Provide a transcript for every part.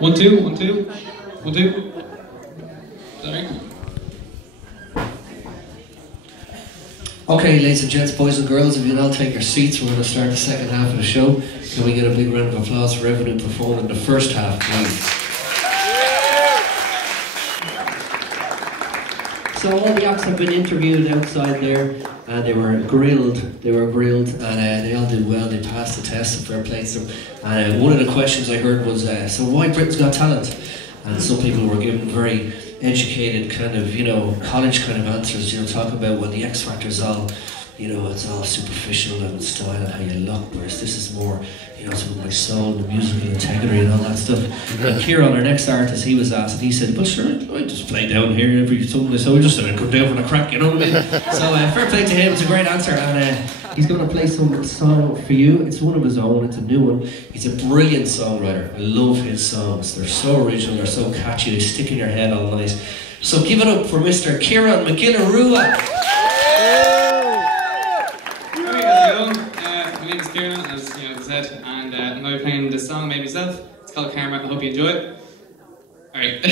1, 2, 1, 2, 1, 2. Sorry. Okay, ladies and gents, boys and girls, if you'll all take your seats, we're going to start the second half of the show. Can we get a big round of applause for everyone who performed in the first half, please? So all the acts have been interviewed outside there, and they were grilled, and they all did well. They passed the test, so fair play to them. And one of the questions I heard was, so why Britain's Got Talent? And some people were given very educated kind of, you know, college kind of answers, you know, talking about when the X Factor's all, you know, it's all superficial and style and how you look, whereas this is more, you know, it's with my soul, the musical integrity and all that stuff. And Ciaran, our next artist, he was asked, and he said, well sure, I just play down here every Sunday, so we just said I'd come down for the crack, you know what I mean? So fair play to him, it's a great answer, and he's going to play some song for you. It's one of his own, it's a new one. He's a brilliant songwriter. I love his songs. They're so original, they're so catchy, they stick in your head all night. So give it up for Mr. Ciaran Giolla Ruaidh. My name is Ciaran, as you know, said, and I'm going to be playing this song I made myself. It's called Karma. I hope you enjoy it. Alright.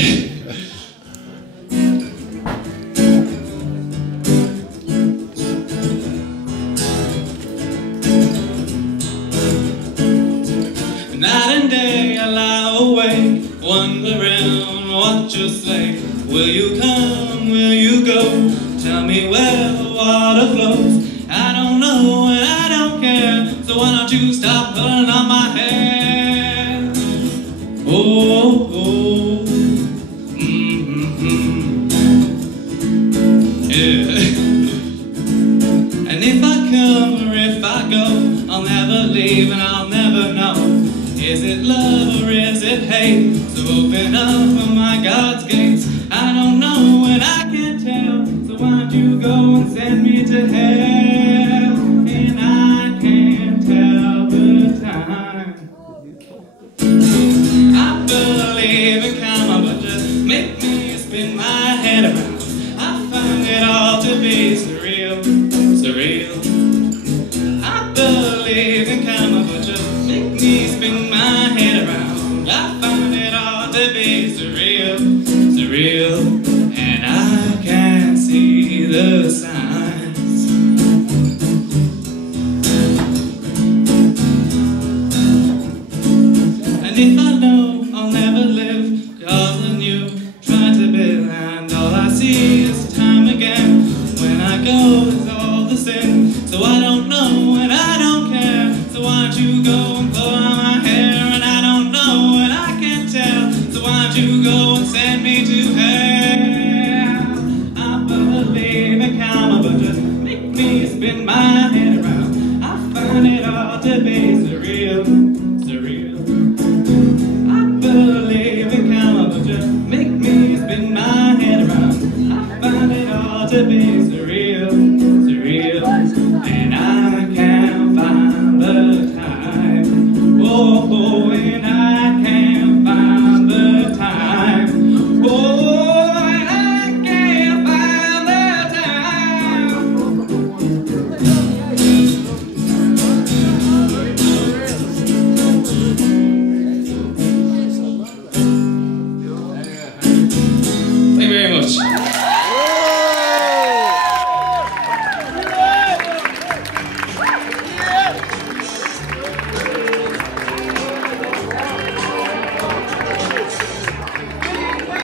Night and day I lie awake, wondering what you'll say. Will you come, will you go? Tell me where the water flows. I don't know and I don't care, so why don't you stop pulling on my hair? Oh, oh, yeah. And if I come or if I go, I'll never leave and I'll never know. Is it love or is it hate? So open up for my God's gates. I don't know and I can't tell, so why don't you go and send me to hell? And I can't tell the time. I believe in karma, but just make me spin my head around. I find it all to be surreal, surreal. I believe in karma, but just make me spin my head around. I find it all to be surreal, surreal. And I can't see the signs. And if I know I'll never live, causing you try to build, and all I see is time again. When I go it's all the same, so I don't know and I don't care. So why don't you go and pull on my hair? And I don't know and I can't tell, so why don't you go and send me to hell? I believe in karma, but just make me spin my head around. I find it all to be surreal, surreal.